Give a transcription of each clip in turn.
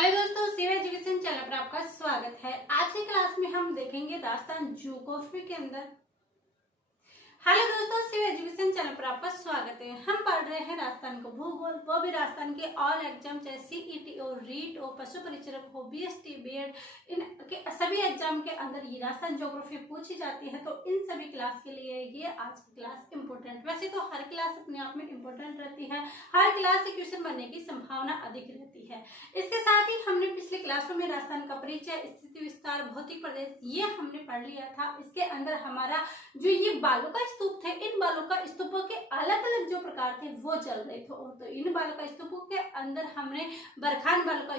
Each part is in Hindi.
हेलो दोस्तों, सिव एजुकेशन चैनल पर आपका स्वागत है। आज की क्लास में हम देखेंगे राजस्थान ज्योग्राफी के अंदर। हेलो दोस्तों, सिव एजुकेशन चैनल पर आपका स्वागत है। हम पढ़ रहे हैं राजस्थान को भूगोल, वो भी राजस्थान के ऑल एग्जाम चाहे सीईटी हो, रीट हो, पशु परिचरक हो, बीएसटी, बीएड, इन के सभी एग्जाम के अंदर ये राजस्थान ज्योग्राफी पूछी जाती है। तो इन सभी क्लास के लिए ये आज की क्लास इम्पोर्टेंट। वैसे तो हर क्लास अपने आप में इम्पोर्टेंट रहती है, हर क्लास से क्वेश्चन बनने की संभावना अधिक रहती है। इसके साथ ही हमने पिछले क्लासों में राजस्थान का परिचय, स्थिति विस्तार, भौतिक प्रदेश ये हमने पढ़ लिया था। इसके अंदर हमारा जो ये बालू का स्तूप थे, इन बालू का स्तूपों के अलग अलग जो प्रकार थे वो चल रहे थे। तो इन बालू का स्तूपों के अंदर हमने बरखान बालू का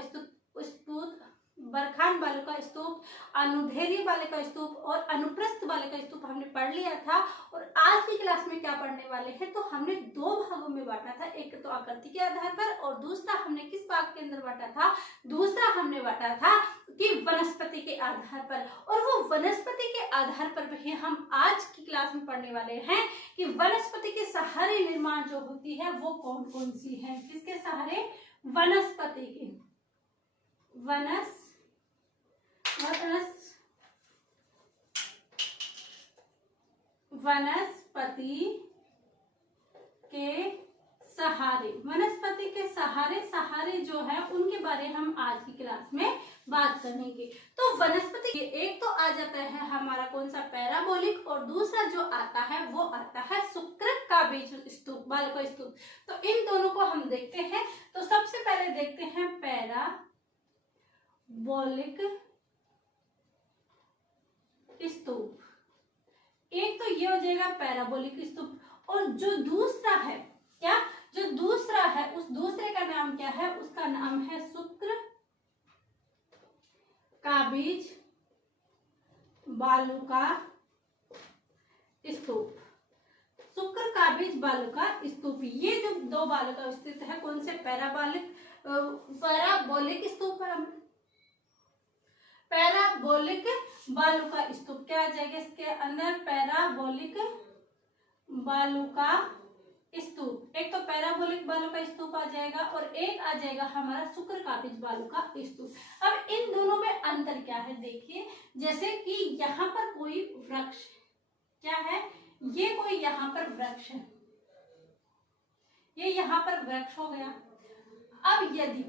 बरखान बालू का स्तूप, अनुधेरी बालू का स्तूप और अनुप्रस्थ बालू का स्तूप हमने पढ़ लिया था। और आज की क्लास में क्या पढ़ने वाले हैं, तो हमने दो भागों में बांटा था। एक तो आकृति के आधार पर और दूसरा हमने किस भाग के अंदर बांटा था, दूसरा हमने बांटा था कि वनस्पति के आधार पर। और वो वनस्पति के आधार पर भी हम आज की क्लास में पढ़ने वाले हैं कि वनस्पति के सहारे निर्माण जो होती है वो कौन कौन सी है। किसके सहारे? वनस्पति के। वनस्पति के सहारे, वनस्पति के सहारे जो है उनके बारे हम आज की क्लास में बात करेंगे। तो वनस्पति एक तो आ जाता है हमारा कौन सा, पैराबोलिक, और दूसरा जो आता है वो आता है शुक्र का बीज स्तूप, बालू का स्तूप। तो इन दोनों को हम देखते हैं। तो सबसे पहले देखते हैं पैराबोलिक स्तूप। एक तो ये हो जाएगा पैराबोलिक स्तूप, और जो दूसरा है क्या, जो दूसरा है उस दूसरे का नाम क्या है, उसका नाम है शुक्र का बीज बालू का स्तूप। शुक्र का बीज बालू का स्तूप, ये जो दो बालू का स्थित है, कौन से, पैराबोलिक स्तूप है। पैराबोलिक बालू का स्तूप क्या आ जाएगा इसके अंदर, पैराबोलिक बालू का स्तूप। एक तो पैराबोलिक बालू का स्तूप आ जाएगा और एक आ जाएगा हमारा शुक्र का बीज बालू का स्तूप। अब इन दोनों में अंतर क्या है, देखिए, जैसे कि यहाँ पर कोई वृक्ष क्या है, ये कोई यहाँ पर वृक्ष है, ये यहाँ पर वृक्ष हो गया। अब यदि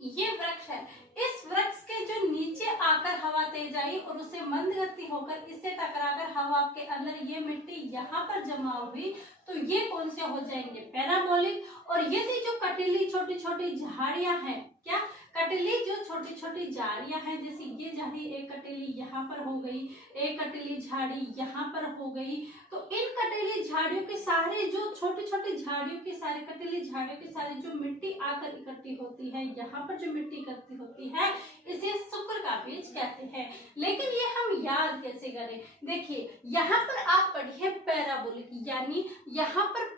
ये वृक्ष है, इस वृक्ष के जो नीचे आकर हवा तेज आई और उससे मंद गति होकर इससे टकराकर हवा के अंदर ये मिट्टी यहाँ पर जमा हुई, तो ये कौन से हो जाएंगे, पैराबोलिक। और यदि जो कटीली छोटी छोटी झाड़ियां हैं, क्या, कटीली जो छोटी छोटी झाड़ियां हैं, जैसे ये झाड़ी, एक कटीली यहाँ पर हो गई, एक कटीली झाड़ी यहाँ पर हो गई, तो इन कटीली झाड़ियों के सारे जो छोटी छोटी झाड़ियों के सारे कटीली झाड़ियों के सारे जो मिट्टी आकर इकट्ठी होती है, यहाँ पर जो मिट्टी इकट्ठी होती है, इसे शुक्र का बीज कहते हैं। लेकिन ये हम याद कैसे करें, देखिए यहाँ पर आप पढ़िए पैराबोलिक, यानी यहाँ पर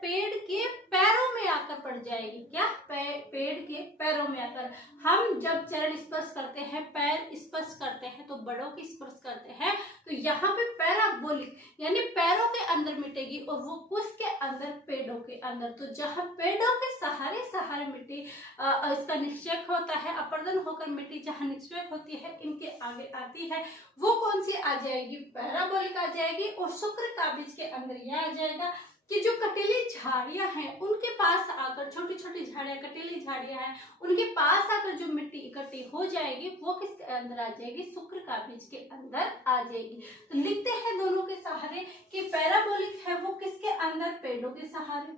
पेड़ के पैरों में आकर पड़ जाएगी, क्या, पेड़ के पैरों में आकर। हम जब चरण स्पर्श करते हैं, पैर स्पर्श करते हैं, तो बड़ों की स्पर्श करते हैं, तो यहाँ पे पैराबोलिक यानी पैरों के अंदर मिटेगी, और वो किसके अंदर, पेड़ों के अंदर। तो जहाँ पेड़ों के सहारे मिट्टी इसका निक्षेप होता है, अपर्दन होकर मिट्टी जहाँ निक्षेप होती है, इनके आगे आती है, वो कौन सी आ जाएगी, पैराबोलिक आ जाएगी। और शुक्र का बीज के अंदर यह आ जाएगा कि जो कटीली झाड़ियां हैं उनके पास आकर, छोटी छोटी झाड़ियां, कटीली झाड़ियां हैं, उनके पास आकर जो मिट्टी इकट्ठी हो जाएगी वो किसके अंदर आ जाएगी, शुक्र का बीज के अंदर आ जाएगी। तो लिखते हैं दोनों के सहारे कि पैराबोलिक है वो किसके अंदर, पेड़ों के सहारे,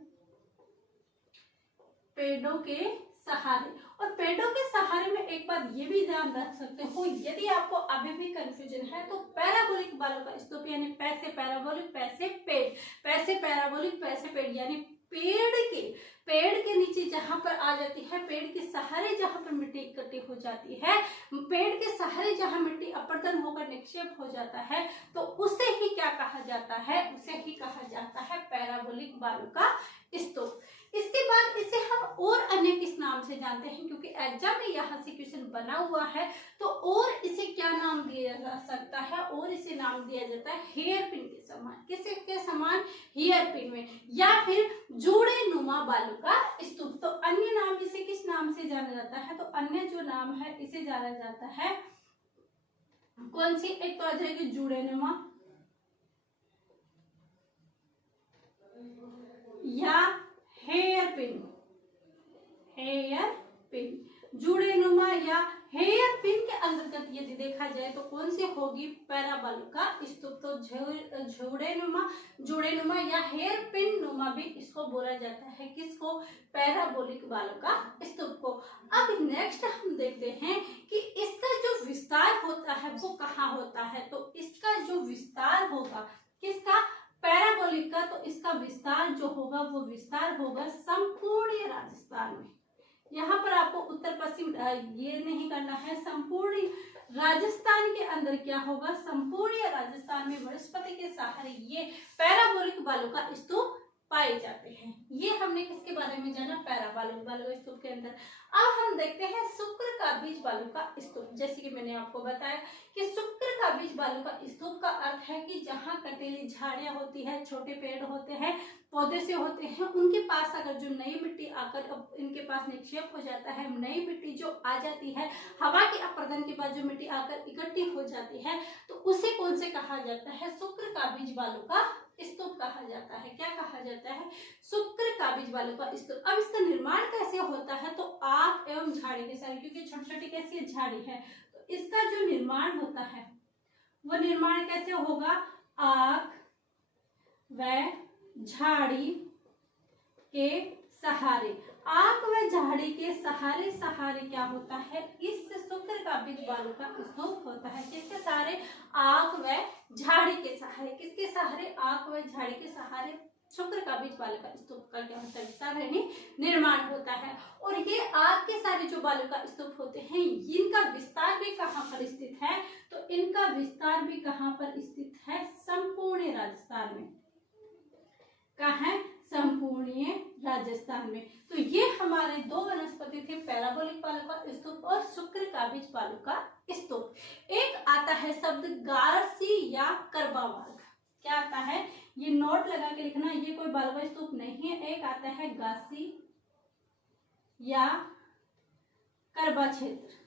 पेड़ों के सहारे। और पेड़ों के सहारे में एक बात ये भी ध्यान रख सकते हो, यदि आपको अभी भी कंफ्यूजन है, तो पैराबोलिक बालू का स्तूप यानी पैसे पैराबोलिक, पैसे पेड़, पैसे पैराबोलिक, पैसे पेड़, यानी पेड़ के नीचे जहां पर आ जाती है, पेड़ के सहारे जहां पर मिट्टी इकट्ठी हो जाती है, पेड़ के सहारे जहां मिट्टी अपर्दन होकर निक्षेप हो जाता है, तो उसे ही क्या कहा जाता है, उसे ही कहा जाता है पैराबोलिक बालू का स्तूप। इसके बाद इसे हम और अन्य किस नाम से जानते हैं, क्योंकि एग्जाम में यहाँ से क्वेश्चन बना हुआ है, तो और इसे क्या नाम दिया जा सकता है, और इसे नाम दिया जाता है हेयर पिन के समान। किसे के समान, हेयर पिन में, या फिर जूड़े नुमा बालू का स्तूप। तो अन्य नाम इसे किस नाम से जाना जाता है, तो अन्य जो नाम है इसे जाना जाता है कौन सी? एक तो आ जाएगी जुड़ेनुमा या हेयर पिन। हेयर पिन, जुड़ेनुमा या हेयर पिन के अंतर्गत यदि देखा जाए तो कौन सी होगी? पैराबोलिक का स्तूप। तो जुड़ेनुमा या हेयर पिन नुमा भी इसको बोला जाता है। किसको? पैराबोलिक बालों का स्तूप को। अब नेक्स्ट हम देखते हैं कि इसका जो विस्तार होता है वो कहाँ होता है। तो इसका जो विस्तार होगा किसका? पैराबोलिक का। तो इसका विस्तार जो होगा वो विस्तार होगा संपूर्ण राजस्थान में। यहाँ पर आपको उत्तर पश्चिम ये नहीं करना है, संपूर्ण राजस्थान के अंदर क्या होगा? संपूर्ण राजस्थान में वनस्पति के सहारे ये पैराबोलिक बालों का स्तूप पाए जाते हैं। ये हमने किसके बारे में जाना? पैराबोलिक बालों का स्तूप के अंदर। अब हम देखते हैं शुक्र का बीज बालों का स्तूप। जैसे कि मैंने आपको बताया कि शुक्र का बीज बालों का स्तूप का अर्थ है कि जहाँ कटीली झाड़ियां होती है, छोटे पेड़ होते हैं, पौधे से होते हैं, उनके पास अगर जो नई मिट्टी आकर इनके पास निक्षेप हो जाता है, नई मिट्टी जो आ जाती है, हवा के अपर्दन के बाद जो मिट्टी आकर इकट्ठी हो जाती है, तो उसे कौन से कहा जाता है? शुक्र का बीज बालों का स्तूप कहा जाता है। क्या कहा जाता है? शुक्र का बीज बालों का स्तूप। अब इसका निर्माण कैसे होता है? तो आक एवं झाड़ी के साथ, क्योंकि छोटी छोटी कैसी झाड़ी है, तो इसका जो निर्माण होता है वो निर्माण कैसे होगा? आक व झाड़ी के सहारे। आक व झाड़ी के सहारे सहारे क्या होता है? इस शुक्र का बीज बालों का स्तूप होता है। किसके सहारे? आक व झाड़ी के सहारे। किसके सहारे? आक व झाड़ी के सहारे शुक्र का बीज बालों का स्तूप का क्या होता है? विस्तार यानी निर्माण होता है। और ये आग के सारे जो बालों का स्तूप होते हैं, इनका विस्तार भी कहाँ पर स्थित है? तो इनका विस्तार भी कहाँ पर स्थित है? संपूर्ण राजस्थान में। कहाँ है? संपूर्ण राजस्थान में। तो ये हमारे दो वनस्पति थे, पैराबोलिक बालों का स्तूप और शुक्र का बीज बालों का स्तूप। एक आता है शब्द गारसी या करबा बाग। क्या आता है? ये नोट लगा के लिखना, ये कोई बालों का स्तूप नहीं है। एक आता है गासी या करबा क्षेत्र।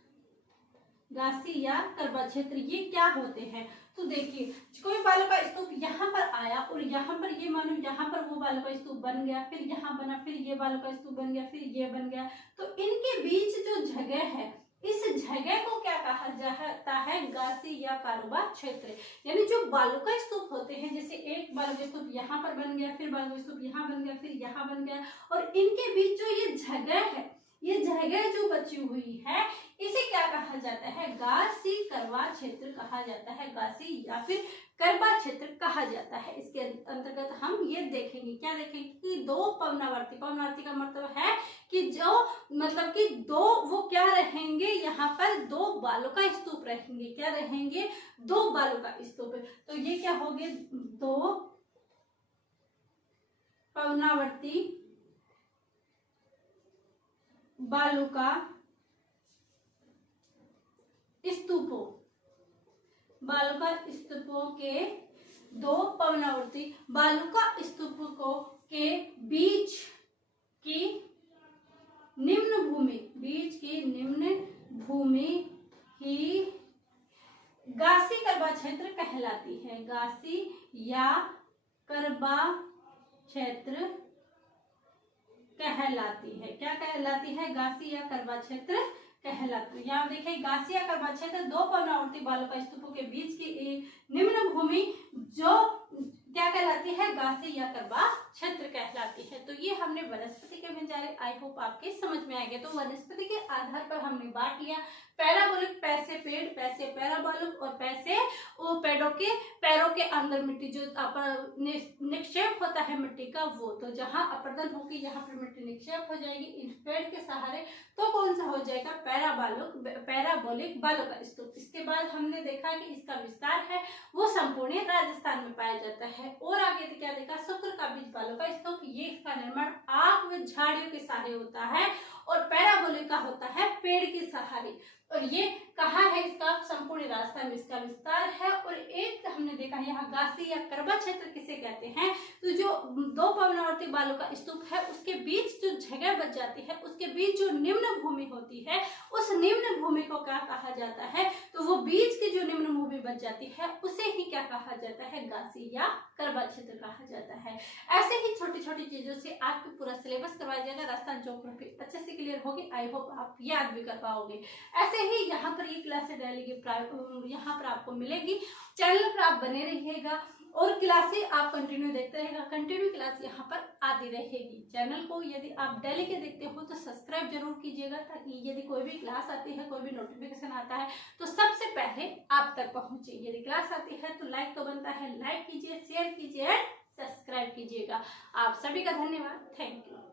गासी या करबा क्षेत्र ये क्या होते हैं? तो देखिए, कोई बालों का स्तूप यहाँ पर आया और यहाँ पर ये मानो यहाँ पर वो बालों का स्तूप बन गया, फिर यहाँ बना, फिर ये बालों का स्तूप बन गया, फिर ये बन गया। तो इनके बीच जो जगह है, इस जगह को क्या कहा जाता है? गासी या करबा क्षेत्र। यानी जो बालों का स्तूप होते हैं, जैसे एक बालों का स्तूप यहाँ पर बन गया, फिर बालों का स्तूप यहाँ बन गया, फिर यहाँ बन गया, और इनके बीच जो ये जगह है, ये जगह जो बची हुई है, इसे क्या कहा जाता है? गासी करबा क्षेत्र कहा जाता है। गासी या फिर करबा क्षेत्र कहा जाता है। इसके अंतर्गत हम ये देखेंगे, क्या देखेंगे कि दो पवनावर्ती। पवनावर्ती का मतलब है कि जो मतलब कि दो वो क्या रहेंगे? यहाँ पर दो बालों का स्तूप रहेंगे। क्या रहेंगे? दो बालों का स्तूप। तो ये क्या हो गए? दो पवनावर्ती बालों का स्तूपों, बालों का स्तूपों के दो पवनावर्ती बालों का स्तूपों के बीच की निम्न भूमि, बीच की निम्न भूमि ही गासी करबा क्षेत्र कहलाती है। गासी या करबा क्षेत्र कहलाती है। क्या कहलाती है? गासी या करबा क्षेत्र कहलाती है। यहाँ देखिए, गासी या करबा क्षेत्र दो पवनावर्ती बालों का स्तूपों के बीच की निम्न भूमि जो क्या कहलाती है? गासी या करबा क्षेत्र कहलाती है। तो ये हमने वनस्पति के में जाने, आई होप आपके समझ में आ गया। तो वनस्पति के आधार पर हमने बांट लिया, पैराबोलिक पैसे पेड़, पैसे पैराबोलिक, और पैसे वो पेड़ों के पैरों के अंदर मिट्टी जो निक्षेप होता है मिट्टी का, वो तो जहाँ अपर्दन होगी यहाँ पर मिट्टी निक्षेप हो जाएगी इन पेड़ के सहारे, तो कौन सा हो जाएगा? पैराबोलिक बालों का स्तूप। इसके बाद हमने देखा कि इसका विस्तार है वो संपूर्ण राजस्थान में पाया जाता है। और आगे क्या देखा? शुक्र का बीज बालों का स्तूप। ये इसका निर्माण आग व झाड़ियों के सहारे होता है, और पैराबोलिक का होता है पेड़ के सहारे। और ये कहाँ है? इसका संपूर्ण राजस्थान में इसका विस्तार है। और एक हमने देखा यहाँ गासी या करबा क्षेत्र किसे कहते हैं? तो जो दो पवनावर्ती बालों का स्तूप है उसके बीच जो जगह बच जाती है, उसके बीच जो निम्न भूमि होती होती है उस निम्न भूमि को क्या कहा जाता है, तो वो बीच की जो निम्न भूमि बच जाती है उसे ही क्या कहा जाता है, गासी या कर्बा क्षेत्र कहा जाता है। ऐसे ही छोटी छोटी चीजों से आपको पूरा सिलेबस करवाया जाएगा। राजस्थान ज्योग्राफी अच्छे से क्लियर होगी, आई होप आप याद भी कर पाओगे। ऐसे ही यहाँ पर ये क्लासें डेली की यहाँ पर आपको मिलेगी। चैनल पर आप बने रहिएगा और क्लासें आप कंटिन्यू देखते रहेगा। कंटिन्यू क्लास यहाँ पर आती रहेगी। चैनल को यदि आप डेली के देखते हो तो सब्सक्राइब जरूर कीजिएगा, ताकि यदि कोई भी क्लास आती है, कोई भी नोटिफिकेशन आता है तो सबसे पहले आप तक पहुंचे। यदि क्लास आती है तो लाइक तो बनता है, लाइक कीजिए, शेयर कीजिए एंड सब्सक्राइब कीजिएगा। आप सभी का धन्यवाद। Thank you.